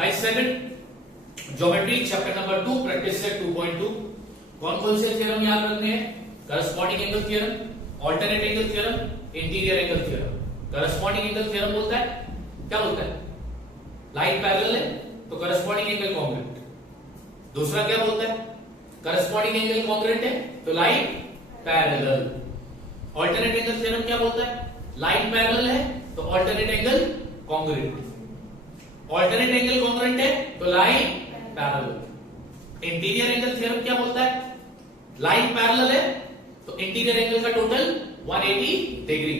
Nice second geometry chapter number 2 practice set 2.2। कौन कौन से थ्योरम याद रखने हैं? Corresponding angle theorem, alternate angle theorem, interior angle theorem. Corresponding angle theorem बोलता है, क्या बोलता है? लाइन पैरेलल है तो करस्पॉन्डिंग एंगल कॉन्ग्रुएंट। दूसरा क्या बोलता है? करस्पॉन्डिंग एंगल कॉन्ग्रुएंट है तो line parallel. Alternate angle theorem क्या बोलता है? लाइन पैरेलल है तो alternate angle congruent. Alternate angle congruent है तो line parallel. Interior angle theorem क्या बोलता है? लाइन पैरेलल है तो इंटीरियर एंगल का टोटल 180 डिग्री।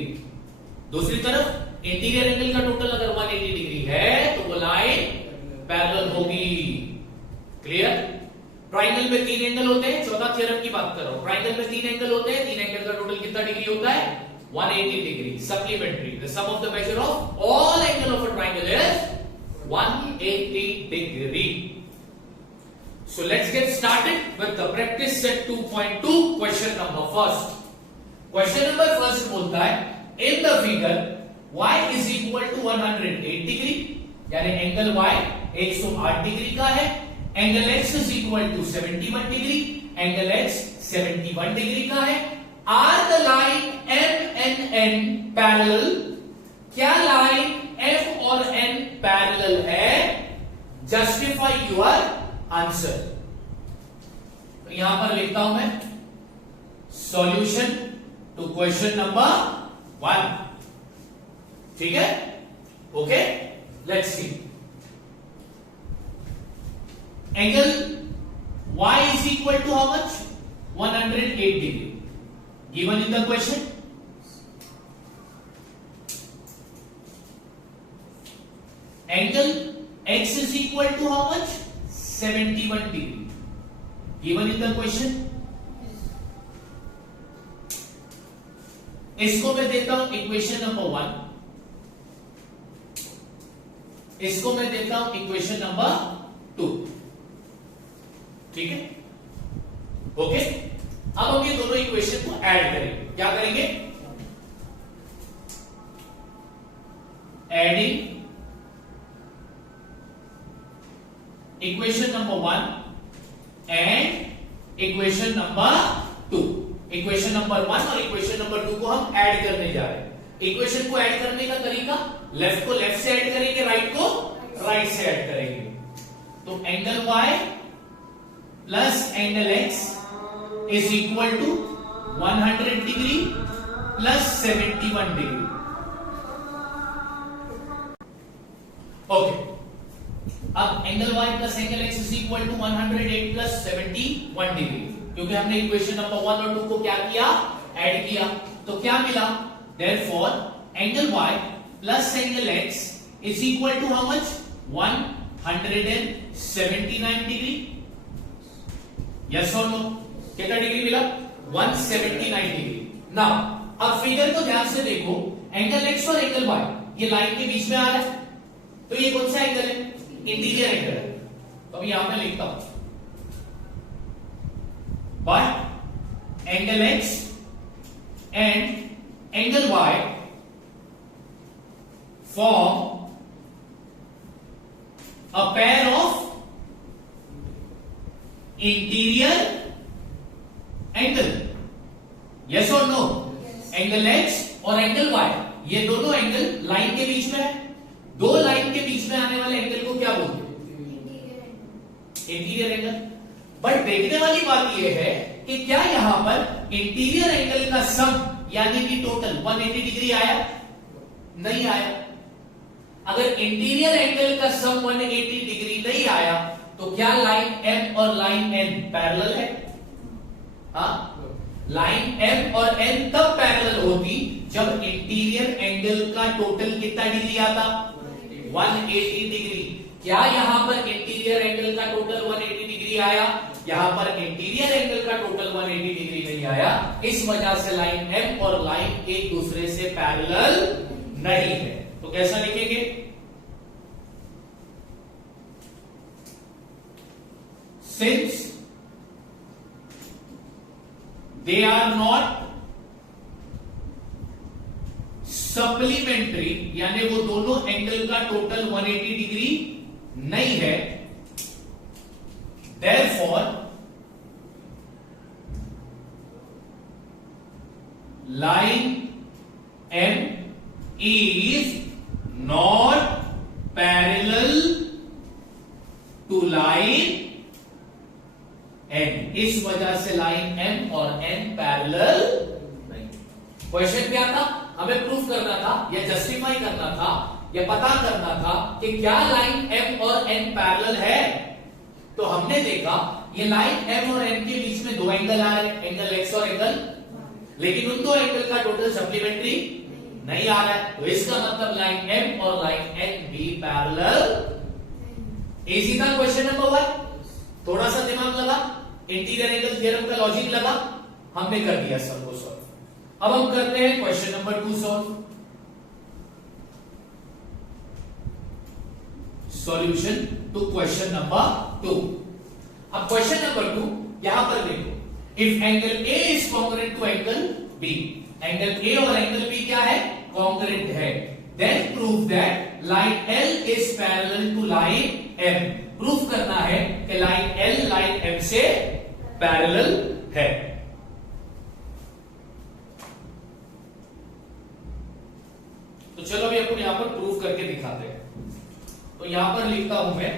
दूसरी तरफ इंटीरियर एंगल का टोटल अगर 180 डिग्री है तो वो लाइन पैरेलल होगी। क्लियर? ट्राइंगल में 3 एंगल होते हैं, चौथा थ्योरम की बात कर रहा हूं। ट्राइंगल में 3 एंगल होते हैं, 3 एंगल का टोटल कितना डिग्री होता है? 180 degree. Supplementary, the sum of the measure of all angle of a triangle is 180 degree. So let's get started with the practice set 2.2 question number first. Question number first बोलता है in the figure y is equal to 108 degree, यानी angle y 108 degree का है। Angle x is equal to 71 degree, angle x 71 degree का है। Are the line m and n parallel? क्या line f और n parallel है? Justify your answer. तो यहां पर लिखता हूं मैं सॉल्यूशन टू क्वेश्चन नंबर 1। ठीक है? Okay, let's see. Angle y is equal to how much? 108 degree given in the question. Angle x is equal to how much? 71 degree given in the question. इसको मैं देता हूं equation number 1, इसको मैं देता हूं इक्वेशन नंबर 2। ठीक है? ओके, अब हम ये दोनों इक्वेशन को ऐड करेंगे। क्या करेंगे? Adding equation number 1 and equation number 2। Equation number 1 और इक्वेशन नंबर 2 को हम ऐड करने जा रहे हैं। इक्वेशन को ऐड करने का तरीका, लेफ्ट को लेफ्ट से ऐड करेंगे, राइट को राइट से ऐड करेंगे। तो angle y plus angle x is equal to 100 degree plus 71 degree. Okay, अब angle y plus angle x is equal to 108 plus 71 degree, क्योंकि हमने इक्वेशन नंबर 1 और 2 को क्या किया? ऐड किया। तो क्या मिला? Therefore angle y plus angle x is equal to how much? 179 degree. Yes और नो? कितना डिग्री मिला? 179 डिग्री। नाउ अब फिगर को ध्यान से देखो, एंगल x और एंगल y ये लाइन के बीच में आ रहा है, तो ये कौन सा एंगल है? इंटीरियर एंगल है। तो अभी यहां मैं लिखता हूं but angle x and angle y form a pair of interior angle. Yes और नो? एंगल x और एंगल y ये दोनों एंगल लाइन के बीच में है। दो लाइन के बीच में आने वाले एंगल को क्या बोलते हैं? Interior angle. बट देखने वाली बात यह है कि क्या यहां पर इंटीरियर एंगल का सम यानी कि टोटल 180 डिग्री आया? नहीं आया। अगर इंटीरियर एंगल का सम 180 डिग्री नहीं आया तो क्या लाइन m और लाइन n पैरेलल है? हाँ, लाइन m और n तब पैरेलल होती जब इंटीरियर एंगल का टोटल कितना डिग्री आता? 180 डिग्री। क्या यहां पर इंटीरियर एंगल का टोटल 180 डिग्री आया? यहां पर इंटीरियर एंगल का टोटल 180 डिग्री नहीं आया। इस वजह से लाइन m और लाइन एक दूसरे से पैरेलल नहीं है। तो कैसा लिखेंगे? Since they are not supplementary, यानी वो दोनों एंगल का टोटल 180 डिग्री नहीं है, therefore line M is not parallel to line N। इस वजह से लाइन M और N पैरेलल नहीं। क्वेश्चन क्या था? हमें प्रूफ करना था या जस्टिफाई करना था या पता करना था कि क्या लाइन M और N पैरेलल है। तो हमने देखा ये लाइन M और N के बीच में दो एंगल आ रहे हैं, एंगल X और एंगल, लेकिन उन दो एंगल का टोटल सप्लीमेंट्री नहीं आ रहा है। तो इसका मतलब लाइन M और लाइन N भी पैरेलल। इजी था क्वेश्चन नंबर 1। थोड़ा सा दिमाग लगा, इंटीरियर एंगल थ्योरम का लॉजिक लगा, हमने कर दिया सर को सॉल्व। अब हम करते हैं question number 2 solve. Solution to question number 2। अब क्वेश्चन नंबर 2 यहां पर देखो, if angle A is congruent to angle B, angle A और एंगल B क्या है? कॉन्ग्रुएंट है, then prove that line L is parallel to line M। Proof करना है कि लाइन L लाइन M से पैरेलल है। तो चलो अभी अपन यहां पर प्रूफ करके दिखाते हैं। तो यहां पर लिखता हूं मैं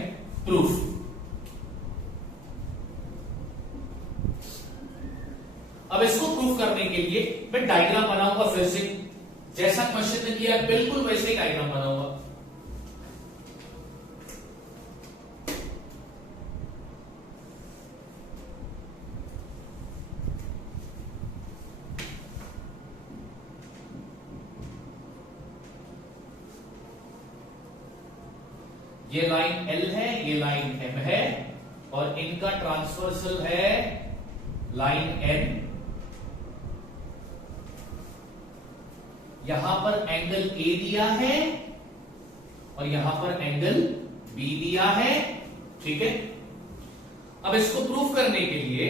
प्रूफ। अब इसको प्रूफ करने के लिए मैं डायग्राम बनाऊंगा, फिर से जैसा क्वेश्चन ने किया बिल्कुल वैसे ही डायग्राम बनाऊंगा। ये लाइन L है, ये लाइन M है, और इनका ट्रांसवर्सल है लाइन N। यहां पर एंगल A दिया है और यहां पर एंगल B दिया है, ठीक है। अब इसको प्रूफ करने के लिए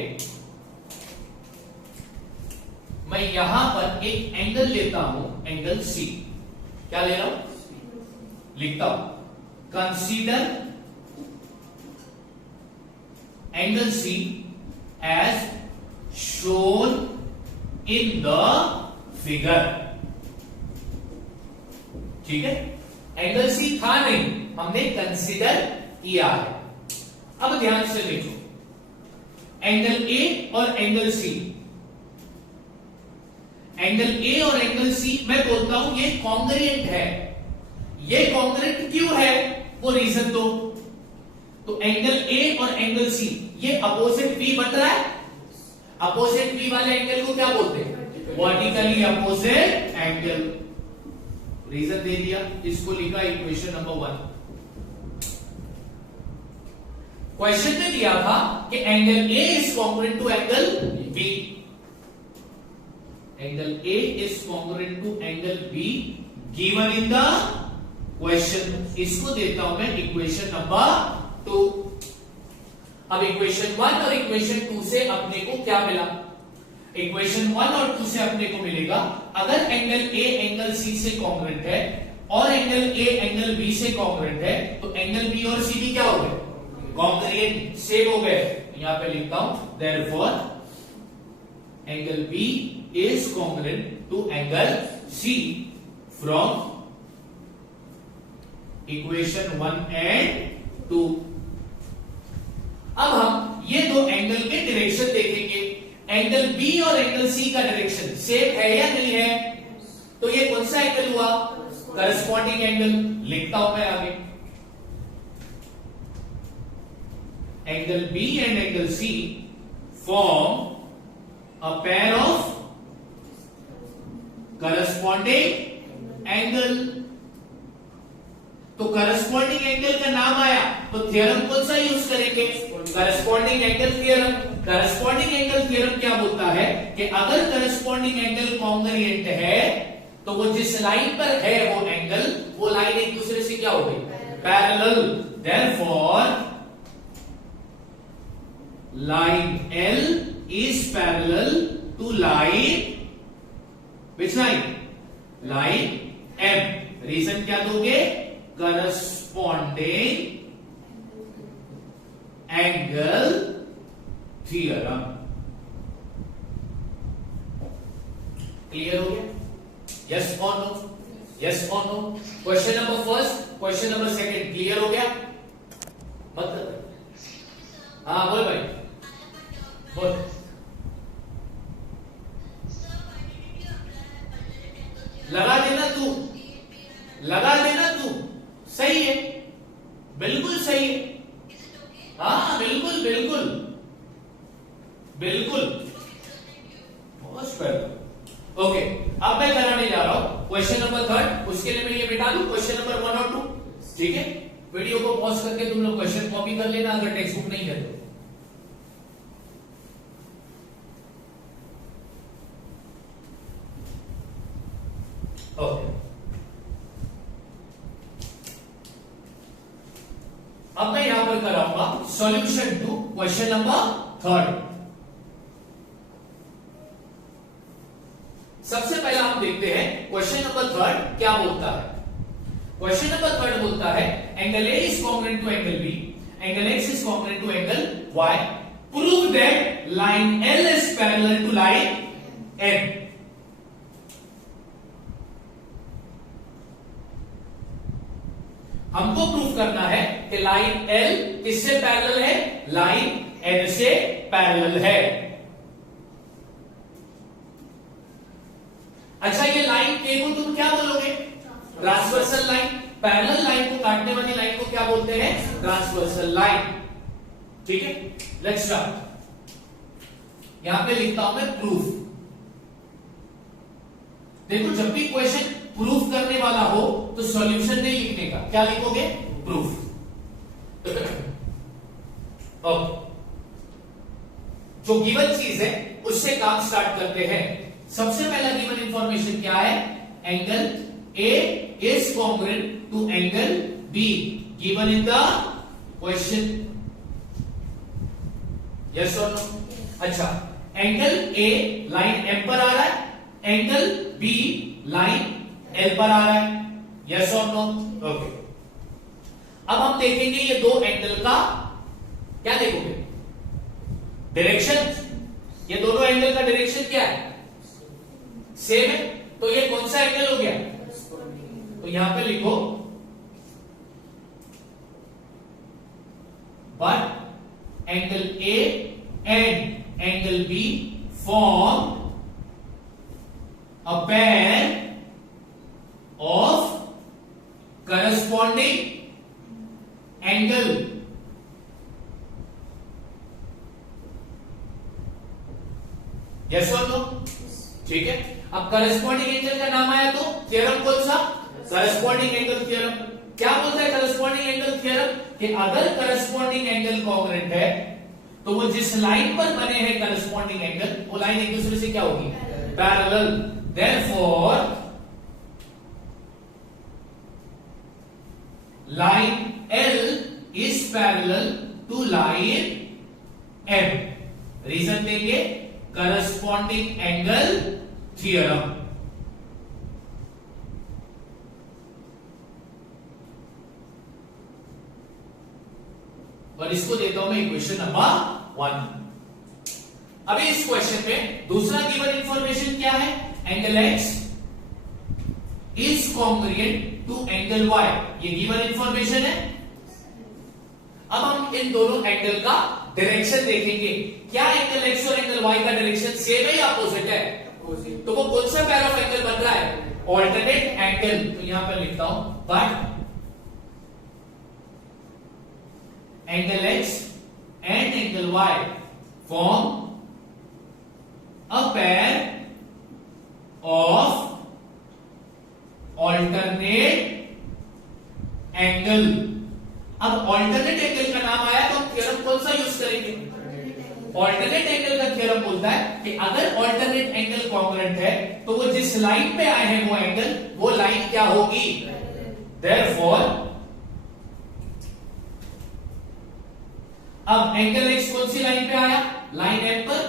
मैं यहां पर एक एंगल लेता हूं, एंगल C। क्या ले रहा हूं? लिखता हूं consider angle C as shown in the figure, ठीक है। एंगल C था नहीं, हमने कंसीडर किया है। अब ध्यान से देखो, एंगल A और एंगल C, एंगल A और एंगल C मैं बोलता हूं ये कॉन्ग्रुएंट है। ये कॉन्ग्रुएंट क्यों है वो रीजन दो। तो एंगल A और एंगल C ये अपोजिट V बन रहा है। अपोजिट V वाले एंगल को क्या बोलते हैं? Vertically opposite angle. रीजन दे दिया, इसको लिखा इक्वेशन नंबर 1। क्वेश्चन में दिया था कि angle A is congruent to angle B, angle A is congruent to angle B given in the question. इसको देता हूं मैं इक्वेशन नंबर 2। अब इक्वेशन 1 और इक्वेशन 2 से अपने को क्या मिला? इक्वेशन 1 और 2 से अपने को मिलेगा, अगर एंगल A एंगल C से कॉन्ग्रुएंट है और एंगल A एंगल B से कॉन्ग्रुएंट है, तो एंगल B और C भी क्या हो गए? कॉन्ग्रुएंट, सेम हो गए। यहां पे लिखता हूं therefore angle B is congruent to angle C from equation 1 and 2। अब हम ये दो एंगल के डायरेक्शन देखेंगे। एंगल B और एंगल C का डायरेक्शन सेम है या नहीं है? तो ये कौन सा एंगल हुआ? Corresponding angle. लिखता हूं मैं आगे, angle B and angle C form a pair of corresponding angle. तो करस्पॉन्डिंग एंगल का नाम आया तो थ्योरम कौन सा यूज करेंगे? Corresponding angle theorem. Corresponding angle theorem क्या बोलता है कि अगर करस्पॉन्डिंग एंगल कॉन्ग्रुएंट है तो वो जिस लाइन पर है वो एंगल, वो लाइन एक दूसरे से क्या हो गई? Parallel. Therefore line L is parallel to line, which line? Line M। Reason क्या दोगे? Corresponding angle theorem. क्लियर हो गया? यस और नो? यस और no? Question number first, question number second clear हो गया? मतलब हाँ बोल भाई, बोल। लगा देना तू, लगा देना तू, सही है, बिल्कुल सही है, हाँ बिल्कुल बिल्कुल बिल्कुल। ओके, अब मैं कराने जा रहा हूं क्वेश्चन नंबर थर्ड। उसके लिए मैं ये बिठा दूं क्वेश्चन नंबर 1 और 2, ठीक है? वीडियो को पॉज करके तुम लोग क्वेश्चन कॉपी कर लेना अगर टेक्स्ट बुक नहीं है तो। ओके, अब मैं यहां पर कराऊंगा solution to question number third. सबसे पहले हम देखते हैं क्वेश्चन नंबर थर्ड क्या बोलता है। क्वेश्चन नंबर थर्ड बोलता है angle A is congruent to angle B, angle X is congruent to angle Y, prove that line L is parallel to line M. हमको प्रूव करना है कि लाइन एल किससे पैरेलल है? लाइन एन से parallel है। अच्छा, ये लाइन के को तुम क्या बोलोगे? Transversal line. पैरेलल लाइन को काटने वाली लाइन को क्या बोलते हैं? Transversal line. ठीक है, लेट्स स्टार्ट। यहां पे लिखता हूं मैं प्रूफ। देखो, जब भी क्वेश्चन प्रूफ करने वाला हो तो सॉल्यूशन नहीं लिखने का, क्या लिखोगे? प्रूफ। ओके, जो गिवन चीज है उससे काम स्टार्ट करते हैं। सबसे पहला गिवन इंफॉर्मेशन क्या है? Angle A is congruent to angle B given in the question. Yes और नो? अच्छा, एंगल ए लाइन एम पर आ रहा है, एंगल बी लाइन एल पर आ रहा है। यस और नो? ओके, अब हम देखेंगे ये दो एंगल का क्या देखोगे? डायरेक्शन। ये दोनों एंगल का डायरेक्शन क्या है? सेम है। तो ये कौन सा एंगल हो गया? तो यहां पे लिखो but angle A and angle B form a pair of corresponding angle। yes or no? ठीक है, अब करस्पॉन्डिंग एंगल का नाम आया तो थ्योरम कौन सा? Corresponding angle theorem. क्या बोलता है करस्पॉन्डिंग एंगल थ्योरम? कि अगर करस्पॉन्डिंग एंगल कॉन्ग्रुएंट है तो वो जिस लाइन पर बने हैं करस्पॉन्डिंग एंगल, वो लाइन एक दूसरे से क्या होगी? Parallel. Therefore, line L is parallel to line M। Reason देंगे करस्पॉन्डिंग एंगल थ्योरम। और इसको देता हूं मैं इक्वेशन नंबर 1। अभी इस क्वेश्चन में दूसरा गिवन इंफॉर्मेशन क्या है? Angle X is congruent to angle Y, ये गिवन इंफॉर्मेशन है। अब हम इन दोनों एंगल का डायरेक्शन देखेंगे। क्या एंगल एक्स और एंगल वाई का डायरेक्शन सेम है या अपोजिट है? तो वो कौन सा पैर ऑफ एंगल बन रहा है? Alternate angle. तो यहां पर लिखता हूं but angle X and angle Y form a pair of alternate angle। अब alternate angle का नाम आया तो हम थ्योरम कौन सा यूज करेंगे? alternate angle का थ्योरम बोलता है कि अगर alternate angle कॉन्ग्रुएंट है तो वो जिस लाइन पे आए हैं वो एंगल, वो लाइन क्या होगी? therefore अब एंगल x कौन सी लाइन पे आया? लाइन M पर।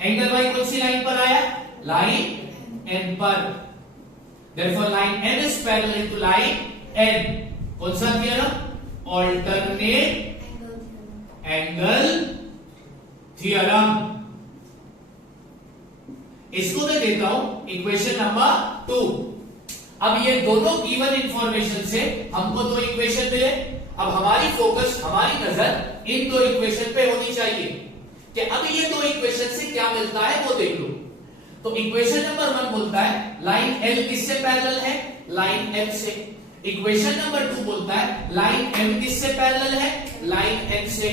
एंगल y कौन सी लाइन पर आया? लाइन n पर। Therefore line n is parallel to line n। कौन सा थ्योरम? Alternate angle theorem. इसको मैं देता हूं इक्वेशन नंबर 2। अब ये दोनों गिवन इंफॉर्मेशन से हमको दो इक्वेशन मिले। अब हमारी फोकस, हमारी नजर इन दो इक्वेशन पे होनी चाहिए कि अब ये दो इक्वेशन से क्या मिलता है वो देख लो। तो इक्वेशन नंबर 1 बोलता है लाइन L किससे पैरेलल है? लाइन M से। इक्वेशन नंबर 2 बोलता है लाइन M किससे पैरेलल है? लाइन N से।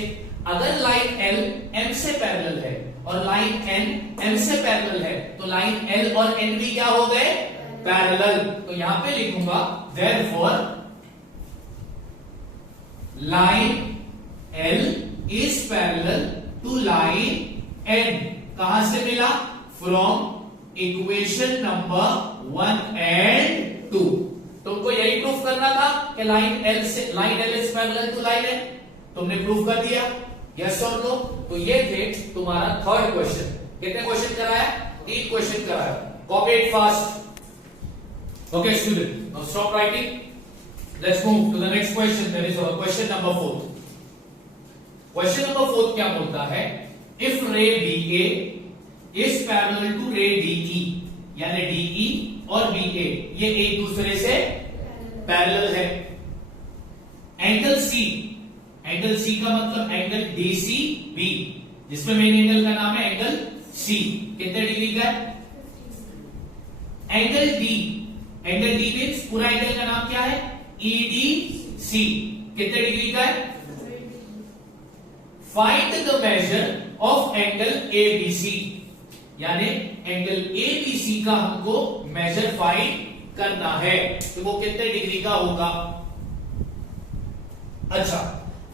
अगर लाइन L M से पैरेलल है और लाइन N M से पैरेलल है तो लाइन L और N भी क्या हो गए? पैरेलल। तो यहां पे लिखूंगा therefore line L is parallel to line N। कहां से मिला? From equation number 1 and 2। तुमको यही प्रूफ करना था कि line L is parallel to line N। तुमने प्रूफ कर दिया, यस और नो। तो ये थे तुम्हारा थर्ड क्वेश्चन। कितने क्वेश्चन कराया? 3 क्वेश्चन कराया। Copy it fast. Okay, student. Now stop writing. Let's move to the next question. That is question number 4. Question number 4 क्या बोलता है? If ray BA is parallel to ray DE, यानी DE और BA ये एक दूसरे से पैरेलल है। एंगल C का मतलब एंगल DCB, जिसमें मेन एंगल का नाम है एंगल C, कितने डिग्री का है? एंगल D मीन्स पूरा एंगल का नाम क्या है? EDC, कितने डिग्री का है? Find the measure of angle ABC, यानी एंगल ABC का हमको मेजर फाइंड करना है तो वो कितने डिग्री का होगा। अच्छा,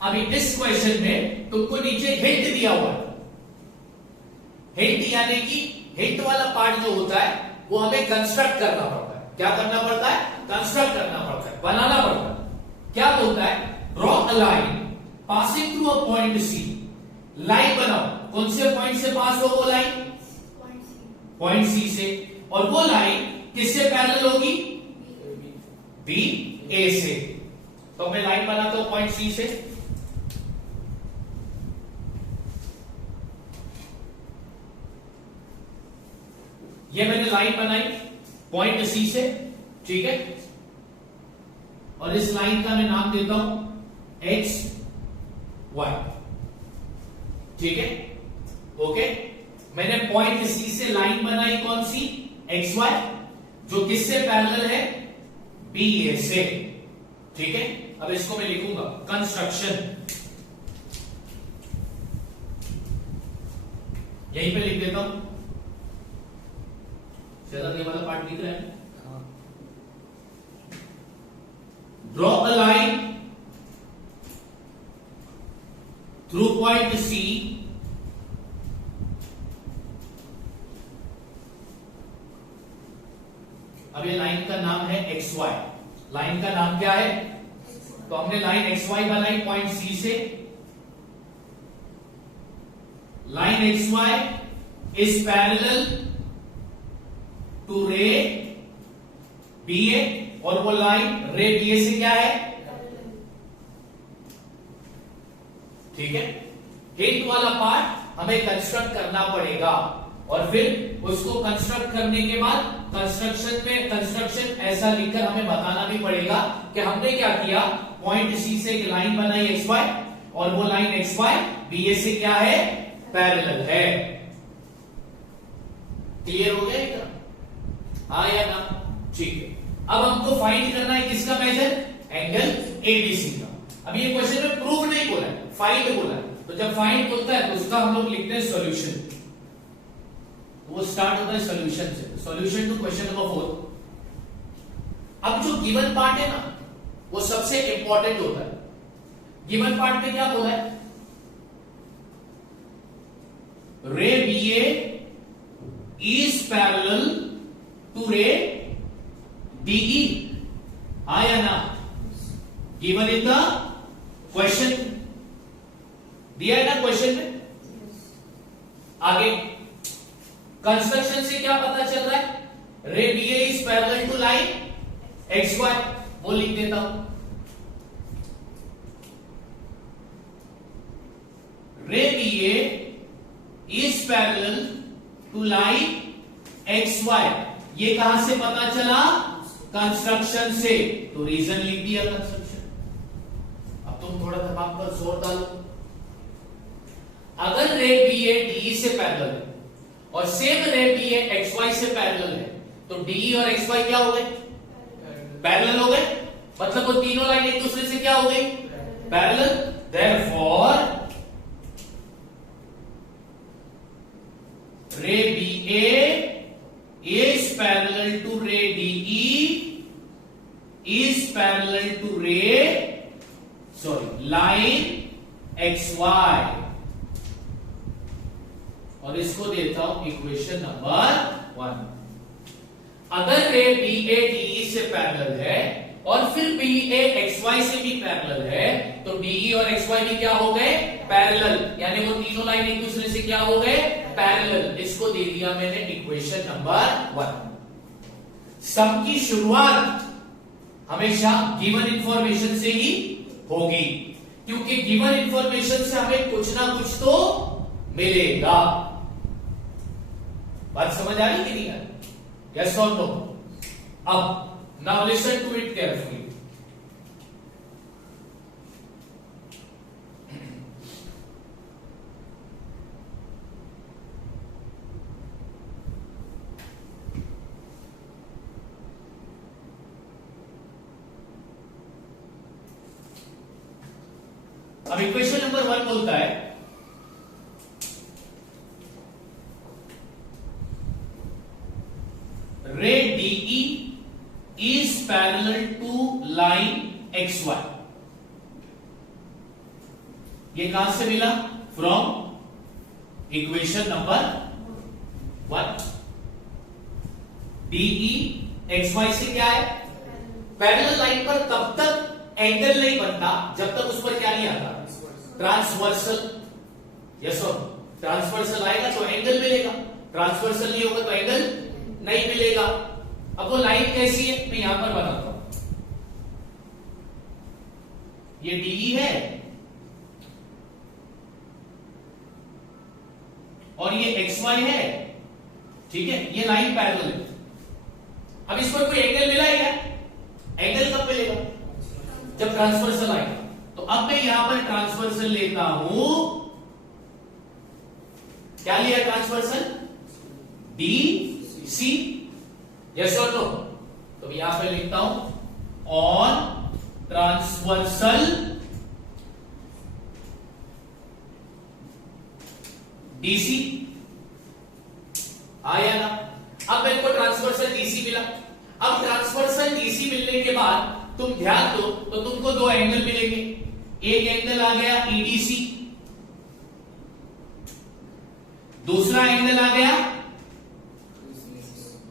अभी इस क्वेश्चन में तुमको नीचे हिंट दिया हुआ है। हिंट यानी कि हिंट वाला पार्ट जो होता है वो हमें कंस्ट्रक्ट करना पड़ता है। क्या करना पड़ता है? कंस्ट्रक्ट करना पड़ता है, बनाना पड़ता है। क्या बोलता है? Draw a line passing through a point C। Line बनाओ, कौन से पॉइंट से पास हो वो लाइन? पॉइंट C से। और वो लाइन किससे पैरेलल होगी? BA से। तो मैं लाइन बनाता हूं पॉइंट C से। ये मैंने लाइन बनाई पॉइंट C से, ठीक है। और इस लाइन का मैं नाम देता हूं XY, ठीक है। ओके, मैंने पॉइंट C से लाइन बनाई कौन सी? XY, जो किससे पैरेलल है? BA से, ठीक है। अब इसको मैं लिखूंगा कंस्ट्रक्शन, यहीं पे लिख देता हूं। ये वाला पार्ट लिख रहा है। Draw a line through point C अब ये लाइन का नाम है XY। लाइन का नाम क्या है? तो हमने लाइन XY बनाई पॉइंट C से। Line XY is parallel to ray BA, और वो लाइन रे BA से क्या है? ठीक है। हिंट वाला पार्ट हमें कंस्ट्रक्ट करना पड़ेगा और फिर उसको कंस्ट्रक्ट करने के बाद कंस्ट्रक्शन ऐसा लिखकर हमें बताना भी पड़ेगा कि हमने क्या किया। पॉइंट C से एक लाइन बनाई XY और वो लाइन XY BA से क्या है? पैरेलल है। क्लियर हो गया इतना? हाँ या ना? ठीक है। अब हमको फाइंड करना है किसका मेजर? एंगल ABC का। अब ये क्वेश्चन में प्रूव नहीं बोला है, फाइंड बोला है। तो जब फाइंड बोलता है तो उसका हम लोग लिखते हैं सॉल्यूशन। वो स्टार्ट होता है सॉल्यूशन से। Solution to question number 4। अब जो गिवन पार्ट है ना वो सबसे इंपॉर्टेंट होता है। गिवन पार्ट में क्या बोला है? Ray BA is parallel to रे DE, हाँ या ना? गिवन इन द क्वेश्चन, दिया है ना क्वेश्चन में। आगे कंस्ट्रक्शन से क्या पता चल रहा है? Ray BA is parallel to line XY, वो लिख देता हूं। Ray BA is parallel to line XY। ये कहां से पता चला? कंस्ट्रक्शन से। तो रीजन लिख दिया कंस्ट्रक्शन। अब तुम थोड़ा दिमाग पर जोर डालो। अगर रे BA DE से पैरेलल है और सेम रे BA XY से पैरेलल है तो DE और XY क्या हो गए? पैरेलल हो गए। मतलब वो तीनों लाइन एक दूसरे से क्या हो गई? पैरेलल। देयरफॉर रे BA is parallel to ray DE is parallel to line XY। और इसको देता हूं इक्वेशन नंबर 1। अगर रे BA DE से पैरेलल है और फिर BA XY से भी पैरेलल है तो DE और XY भी क्या हो गए? पैरेलल। यानी वो तीनों लाइन एक दूसरे से क्या हो गए? पैरेलल। इसको दे दिया मैंने इक्वेशन नंबर 1। सम की शुरुआत हमेशा गिवन इंफॉर्मेशन से ही होगी, क्योंकि गिवन इंफॉर्मेशन से हमें कुछ ना कुछ तो मिलेगा। बात समझ आ रही कि नहीं आ रही? यस और नो? अब now listen to it carefully. अब इक्वेशन नंबर 1 बोलता है रे DE is parallel to line XY। ये कहां से मिला? From equation number 1। DE XY से क्या है? पैरेलल लाइन पर तब तक एंगल नहीं बनता जब तक उस पर क्या नहीं आता? ट्रांसवर्सल। यस और ट्रांसवर्सल आएगा तो एंगल मिलेगा, ट्रांसवर्सल नहीं होगा तो एंगल नहीं मिलेगा। अब वो लाइन कैसी है? मैं यहां पर बनाता हूं। ये DE है और ये XY है, ठीक है? ये लाइन पैरेलल है। अब इस पर कोई एंगल मिला है क्या? एंगल कब मिलेगा? जब ट्रांसवर्सल आएगा। तो अब मैं यहां पर ट्रांसवर्सल लेता हूं। क्या लिया ट्रांसवर्सल? BC। यस और नो? तो यहां पे लिखता हूं ऑन ट्रांसवर्सल DC। आया ना? अब मेरे को ट्रांसवर्सल DC मिला। अब ट्रांसवर्सल DC मिलने के बाद तुम ध्यान दो तो तुमको दो एंगल मिलेंगे। एक एंगल आ गया EDC, दूसरा एंगल आ गया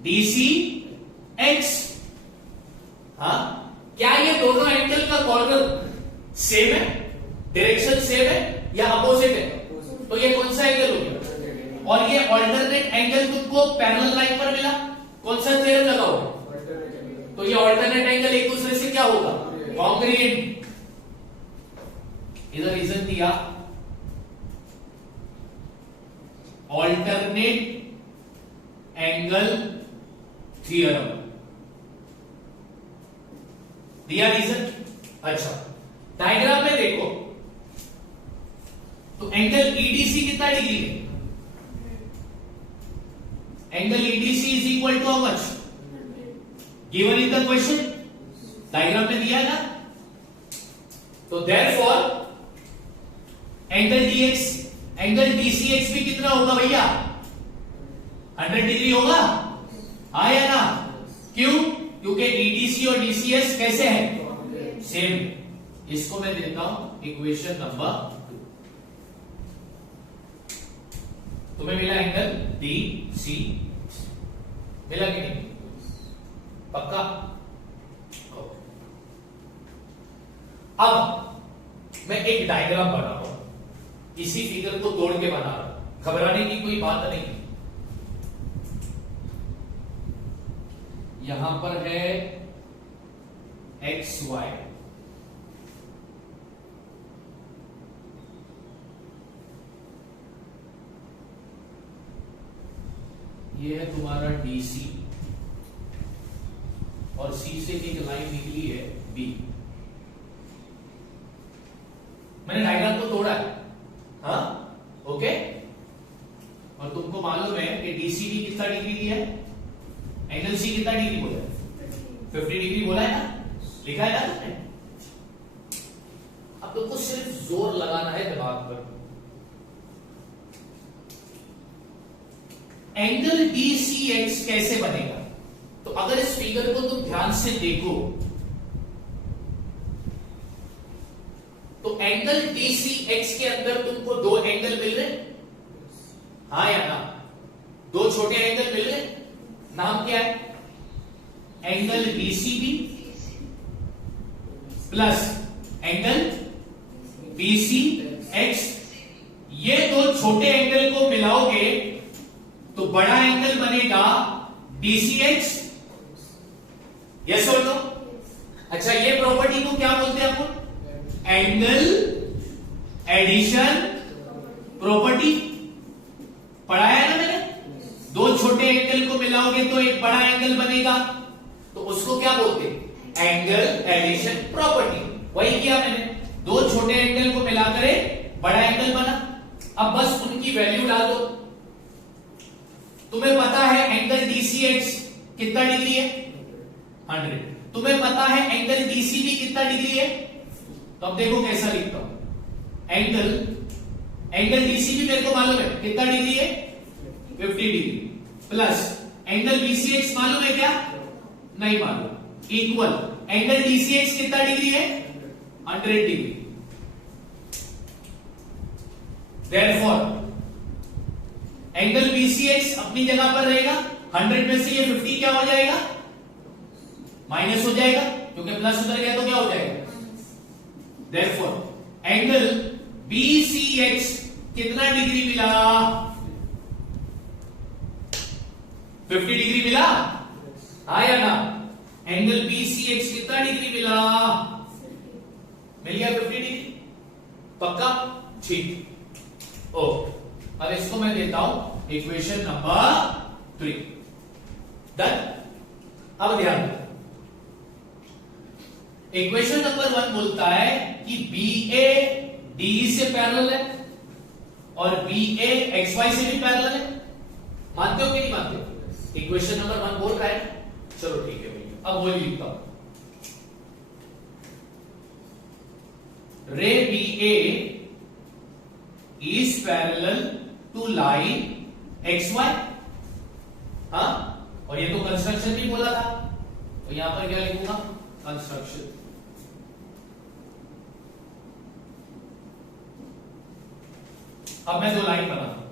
DCX। हाँ, क्या ये दोनों एंगल का कॉर्नर सेम है? डायरेक्शन सेम है या अपोजिट है? तो ये कौन सा एंगल हो गया? और ये ऑल्टरनेट एंगल तुमको पैरेलल लाइन पर मिला। कौन सा थ्योरम लगाओगे? तो ये ऑल्टरनेट एंगल एक दूसरे से क्या होगा? कॉन्ग्रुएंट। इधर रीजन दिया ऑल्टरनेट एंगल थ्योरम दिया रीजन। अच्छा, डायग्राम में देखो तो एंगल EDC कितना डिग्री है? Angle EDC is equal to how much? Given in the question. Diagram में दिया है ना? तो देयरफॉर एंगल DCX भी कितना होगा भैया? 100 डिग्री होगा। आया ना? क्यों? क्योंकि EDC और DCS कैसे हैं? सेम। इसको मैं देता हूं इक्वेशन नंबर 2। तुम्हें मिला एंगल DC। मिला कि नहीं? पक्का? अब मैं एक डायग्राम बना रहा हूं, इसी फिगर को तोड़ के बना रहा हूं। घबराने की कोई बात नहीं। यहां पर है XY, ये है तुम्हारा DC और C से एक लाइन निकली है B। मैंने डायग्राम को तोड़ा है, हाँ ओके। और तुमको मालूम है कि DCB कितना डिग्री दिया है, एंगल C कितना डिग्री बोला है, 50 डिग्री बोला है ना, लिखा है ना तुमने। अब तुमको सिर्फ जोर लगाना है दिमाग पर। एंगल DCX कैसे बनेगा? तो अगर इस फिगर को तुम ध्यान से देखो तो एंगल DCX के अंदर तुमको दो एंगल मिल रहे, हाँ या ना? दो छोटे एंगल मिल रहे, नाम क्या है? Angle DCB plus angle BCX। ये दो छोटे एंगल को मिलाओगे तो बड़ा एंगल बनेगा DCX, यस और नो? अच्छा, ये प्रॉपर्टी को क्या बोलते हैं अपन? Angle addition property. पढ़ाया ना मैंने? दो छोटे एंगल को मिलाओगे तो एक बड़ा एंगल बनेगा, तो उसको क्या बोलते हैं? Angle addition property. वही किया मैंने, दो छोटे एंगल को मिलाकर एक बड़ा एंगल बना। अब बस उनकी वैल्यू डाल दो। तुम्हें पता है एंगल DCX कितना डिग्री है? 100। तुम्हें पता है एंगल DCB कितना डिग्री है? तो अब देखो कैसा लिखता हूं। एंगल DCB मेरे को मालूम है कितना डिग्री है, 50 डिग्री, प्लस एंगल BCX मालूम है क्या? नहीं मालूम, इक्वल एंगल DCX कितना डिग्री है? 100 डिग्री। Therefore एंगल BCX अपनी जगह पर रहेगा, 100 में से ये 50 क्या हो जाएगा? माइनस हो जाएगा, क्योंकि प्लस उधर गया तो क्या हो जाएगा? Therefore एंगल BCX कितना डिग्री मिला? 50 डिग्री मिला, आया ना? एंगल BCX कितना डिग्री मिला? मिल गया 50 डिग्री, पक्का? ठीक। ओ, अब इसको मैं देता हूं इक्वेशन नंबर 3। डन? अब ध्यान दो, इक्वेशन नंबर 1 बोलता है कि BA DE से पैरेलल है और BA XY से भी पैरेलल है। मानते हो कि नहीं मानते? इक्वेशन नंबर 1 बोल रहा है। चलो ठीक है भैया, अब वही लिखता हूं। Ray BA is parallel to line XY। हाँ, और ये तो कंस्ट्रक्शन भी बोला था, तो यहां पर क्या लिखूंगा? कंस्ट्रक्शन। अब मैं दो लाइन बनाता हूं।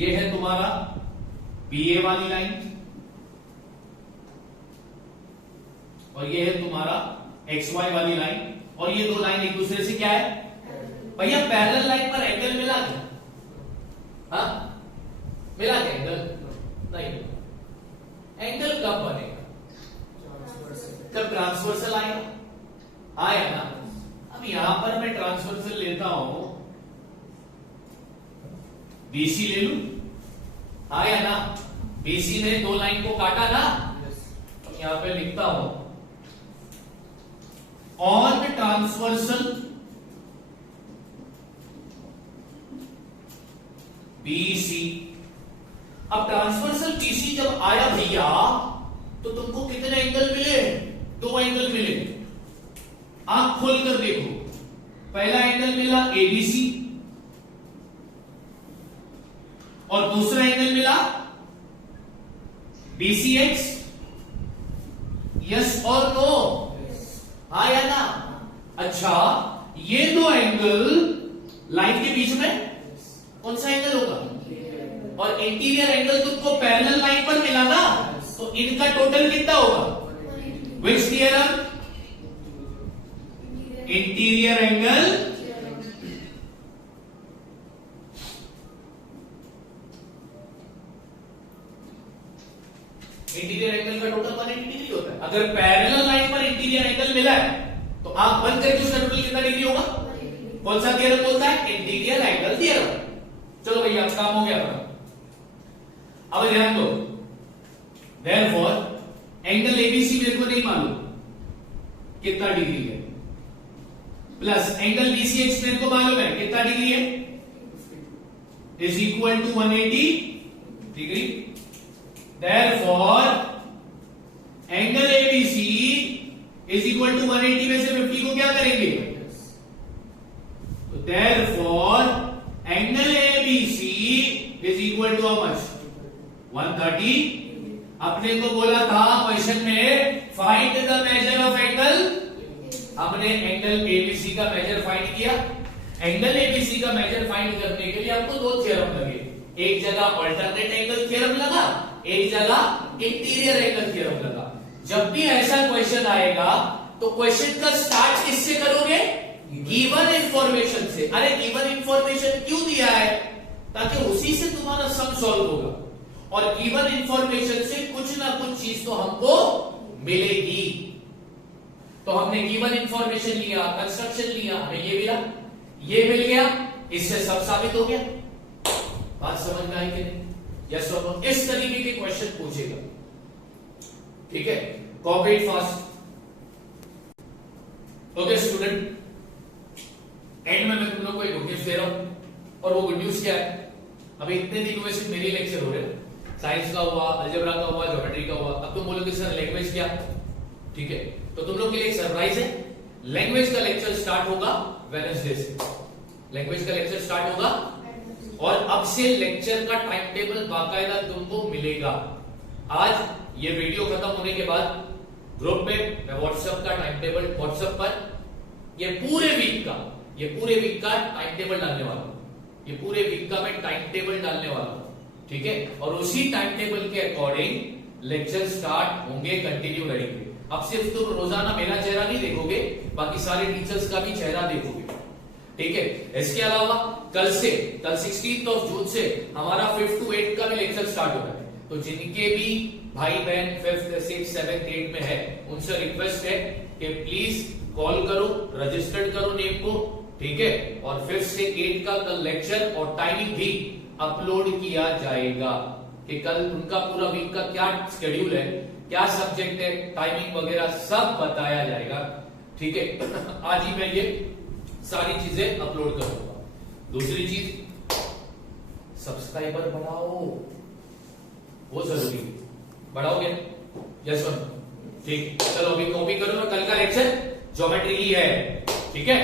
ये है तुम्हारा BA वाली लाइन और ये है तुम्हारा XY वाली लाइन, और ये दो लाइन एक दूसरे से क्या है भैया? पैरेलल लाइन पर एंगल मिला क्या? हाँ, मिला क्या एंगल? नहीं मिला। एंगल कब बनेगा? जब ट्रांसवर्सल आएगा, आया ना? अब यहां पर मैं ट्रांसवर्सल लेता हूं, BC ले लू, आया ना? BC ने दो लाइन को काटा ना, अब यहां पे लिखता हूं ऑन ट्रांसवर्सल BC। अब ट्रांसवर्सल BC जब आया भैया तो तुमको कितने एंगल मिले? दो एंगल मिले। आंख खोलकर देखो, पहला एंगल मिला ABC और दूसरा एंगल मिला BCX। यस और नो? हाँ या ना? अच्छा, ये दो एंगल लाइन के बीच में कौन सा एंगल होगा? और इंटीरियर एंगल तुमको पैरेलल लाइन पर मिला ना, तो इनका टोटल कितना होगा? विच थियरम? इंटीरियर एंगल का टोटल 180 डिग्री होता है। अगर पैरेलल लाइन पर इंटीरियर एंगल मिला है तो आप बंद करके उसका टोटल कितना डिग्री होगा? कौन सा थ्योरम बोलता है? Interior angle theorem. चलो भैया काम हो गया अपना। अब ध्यान दो, देयरफॉर एंगल एबीसी मेरे को नहीं मालूम कितना डिग्री है, प्लस एंगल बीसीएच मेरे को मालूम है कितना डिग्री है, is equal to 180 degree. Therefore angle ABC is equal to 180 में से 50 को क्या करेंगे? तो therefore angle ABC is equal to how much? 130। अपने को बोला था क्वेश्चन में find the measure of angle, हमने एंगल एबीसी का मेजर फाइंड किया। एंगल एबीसी का मेजर फाइंड करने के लिए आपको दो थ्योरम लगे, एक जगह अल्टरनेट एंगल थ्योरम लगा, एक जगह इंटीरियर एंगल थ्योरम लगा। जब भी ऐसा क्वेश्चन आएगा तो क्वेश्चन का स्टार्ट किससे करोगे? गिवन इंफॉर्मेशन से। अरे गिवन इंफॉर्मेशन क्यों दिया है? ताकि उसी से तुम्हारा सम सॉल्व होगा, और गिवन इंफॉर्मेशन से कुछ ना कुछ चीज तो हमको मिलेगी। तो हमने गिवन इंफॉर्मेशन लिया, कंस्ट्रक्शन लिया, हमें ये मिला, ये मिल गया, इससे सब साबित हो गया। बात समझ में आई कि नहीं? यस और नो? इस तरीके के क्वेश्चन पूछेगा, ठीक है? Cooperate fast. Okay student, end में मैं तुम लोग को एक गुड न्यूज दे रहा हूं, और वो गुड न्यूज क्या है? अभी इतने दिनों में सिर्फ मेरे लेक्चर हो रहे हैं, साइंस का हुआ, अलजेब्रा का हुआ, ज्योमेट्री का हुआ। अब तुम बोलोगे सर लैंग्वेज क्या? ठीक है, तो तुम लोग के लिए एक सरप्राइज है, लैंग्वेज का लेक्चर स्टार्ट होगा वेडनेसडे से। लैंग्वेज का लेक्चर स्टार्ट होगा, और अब से लेक्चर का टाइम टेबल बाकायदा तुमको मिलेगा। आज ये वीडियो खत्म होने के बाद ग्रुप में मैं व्हाट्सएप का टाइम टेबल, व्हाट्सएप पर ये पूरे वीक का टाइम टेबल डालने वाला हूं। ये पूरे वीक का मैं टाइम टेबल डालने वाला हूं, ठीक है? और उसी टाइम टेबल के अकॉर्डिंग लेक्चर स्टार्ट होंगे, कंटिन्यू रहेंगे। अब सिर्फ तुम रोजाना मेरा चेहरा नहीं देखोगे, बाकी सारे टीचर्स का भी चेहरा देखोगे, ठीक है? इसके अलावा कल 16 जून से हमारा 5th to 8th का भी लेक्चर स्टार्ट हो रहा है। तो जिनके भी भाई बहन 5th, 6th, 7th, 8th में है, उनसे रिक्वेस्ट है कि प्लीज कॉल करो, रजिस्टर्ड करो नेम को, ठीक है? और 5th से 8th का कल लेक्चर और टाइमिंग भी अपलोड किया जाएगा कि कल उनका पूरा वीक का क्या शेड्यूल है, क्या सब्जेक्ट है, टाइमिंग वगैरह सब बताया जाएगा, ठीक है? आज ही मैं ये सारी चीजें अपलोड करूंगा। दूसरी चीज, सब्सक्राइबर बढ़ाओ, वो जरूरी है। बढ़ाओगे? Yes one? ठीक, चलो अभी कॉपी करो, कल का लेक्चर ज्योमेट्री ही है, ठीक है?